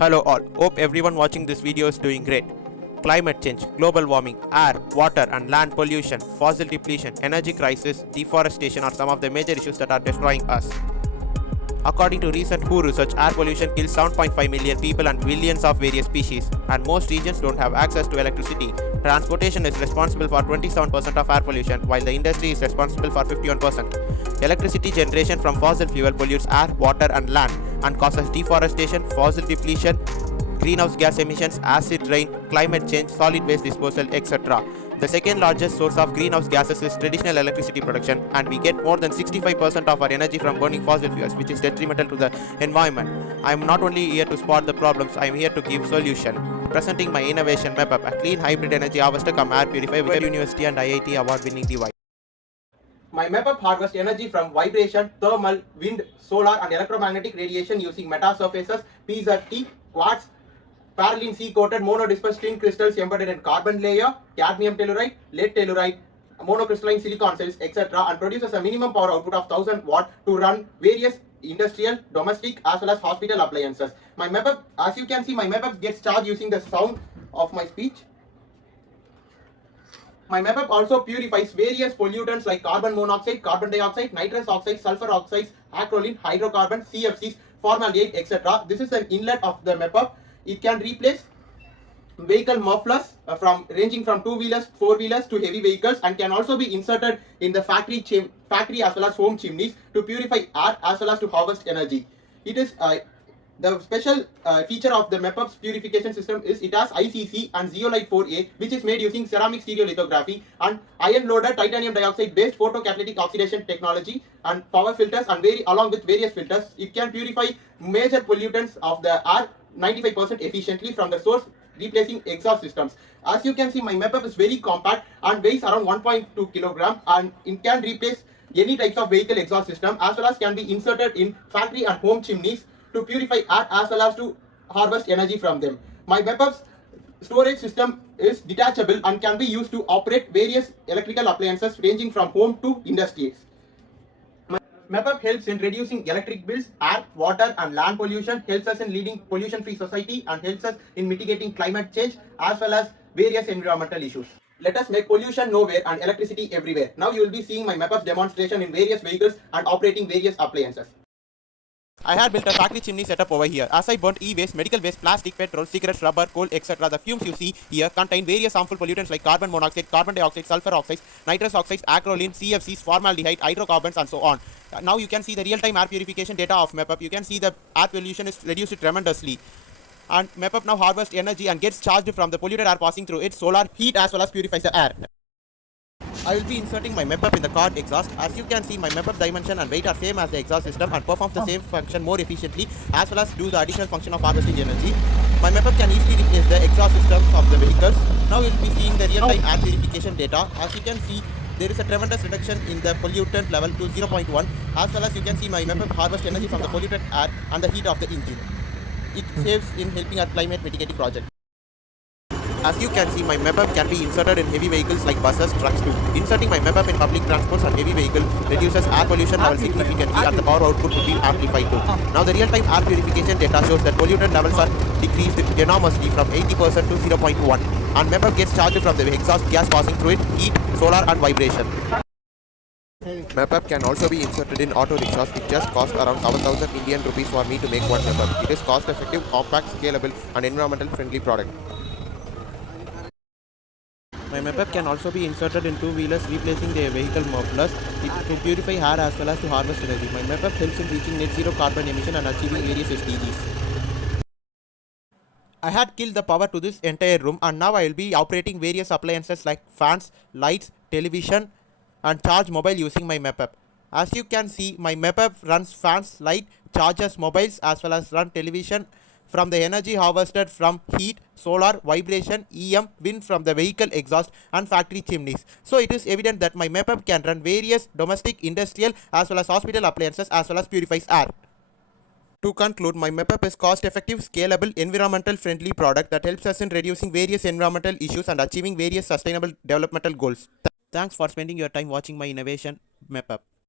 Hello all, hope everyone watching this video is doing great. Climate change, global warming, air, water and land pollution, fossil depletion, energy crisis, deforestation are some of the major issues that are destroying us. According to recent WHO research, air pollution kills 7.5 million people and billions of various species, and most regions don't have access to electricity. Transportation is responsible for 27% of air pollution, while the industry is responsible for 51%. Electricity generation from fossil fuel pollutes air, water and land and causes deforestation, fossil depletion, greenhouse gas emissions, acid rain, climate change, solid waste disposal, etc. The second largest source of greenhouse gases is traditional electricity production, and we get more than 65% of our energy from burning fossil fuels, which is detrimental to the environment. I am not only here to spot the problems, I am here to give solution. Presenting my innovation MEPAP, a clean hybrid energy harvester cum air purifier with a university and IIT award-winning device. My MEPAP harvests energy from vibration, thermal, wind, solar and electromagnetic radiation using metasurfaces, PZT, quartz, parylene C-coated monodispersed tin crystals embedded in carbon layer, cadmium telluride, lead telluride, monocrystalline silicon cells, etc. and produces a minimum power output of 1000 watt to run various industrial, domestic as well as hospital appliances. My MEPAP, as you can see, my MEPAP gets charged using the sound of my speech. My MEPAP also purifies various pollutants like carbon monoxide, carbon dioxide, nitrous oxides, sulfur oxides, acrolein, hydrocarbon, CFCs, formaldehyde, etc. This is an inlet of the MEPAP. It can replace vehicle mufflers ranging from two-wheelers, four-wheelers to heavy vehicles, and can also be inserted in the factory as well as home chimneys to purify air as well as to harvest energy. It is the special feature of the MEPAP's purification system is it has ICC and zeolite 4A, which is made using ceramic stereolithography and iron-loaded titanium dioxide-based photocatalytic oxidation technology and power filters, and along with various filters. It can purify major pollutants of the air 95% efficiently from the source, replacing exhaust systems. As you can see, my MEPAP is very compact and weighs around 1.2 kg, and it can replace any types of vehicle exhaust system as well as can be inserted in factory and home chimneys to purify air as well as to harvest energy from them. My MEPAP's storage system is detachable and can be used to operate various electrical appliances ranging from home to industries. MEPAP helps in reducing electric bills, air, water and land pollution, helps us in leading pollution-free society, and helps us in mitigating climate change as well as various environmental issues. Let us make pollution nowhere and electricity everywhere. Now you will be seeing my MEPAP demonstration in various vehicles and operating various appliances. I had built a factory chimney setup over here. As I burnt e-waste, medical waste, plastic, petrol, cigarettes, rubber, coal, etc., the fumes you see here contain various harmful pollutants like carbon monoxide, carbon dioxide, sulfur oxides, nitrous oxides, acrolein, CFCs, formaldehyde, hydrocarbons and so on. Now you can see the real-time air purification data of MEPAP. You can see the air pollution is reduced tremendously. And MEPAP now harvests energy and gets charged from the polluted air passing through its solar heat as well as purifies the air. I will be inserting my MEPAP in the car exhaust. As you can see, my MEPAP's dimension and weight are same as the exhaust system and performs the same function more efficiently as well as do the additional function of harvesting energy. My MEPAP can easily replace the exhaust systems of the vehicles. Now we will be seeing the real-time air purification data. As you can see, there is a tremendous reduction in the pollutant level to 0.1, as well as you can see my MEPAP harvest energy from the polluted air and the heat of the engine. It saves in helping our climate mitigating project. As you can see, my MEPAP can be inserted in heavy vehicles like buses, trucks too. Inserting my MEPAP in public transports and heavy vehicles reduces air pollution level significantly, and the power output would be amplified too. Now the real-time air purification data shows that pollutant levels are decreased enormously from 80% to 0.1, and MEPAP gets charged from the exhaust gas passing through it, heat, solar and vibration. MEPAP can also be inserted in auto rickshaws. It just costs around 7,000 Indian rupees for me to make one MEPAP. It is cost-effective, compact, scalable and environmental-friendly product. My MEPAP can also be inserted in two-wheelers, replacing their vehicle mufflers to purify air as well as to harvest energy. My MEPAP helps in reaching net zero carbon emission and achieving various SDGs. I had killed the power to this entire room, and now I will be operating various appliances like fans, lights, television and charge mobile using my MEPAP. As you can see, my MEPAP runs fans, light, charges mobiles as well as run television from the energy harvested from heat, solar, vibration, EM, wind from the vehicle exhaust and factory chimneys. So it is evident that my MEPAP can run various domestic, industrial as well as hospital appliances as well as purifies air. To conclude, my MEPAP is cost-effective, scalable, environmental-friendly product that helps us in reducing various environmental issues and achieving various sustainable developmental goals. Thanks for spending your time watching my innovation MEPAP.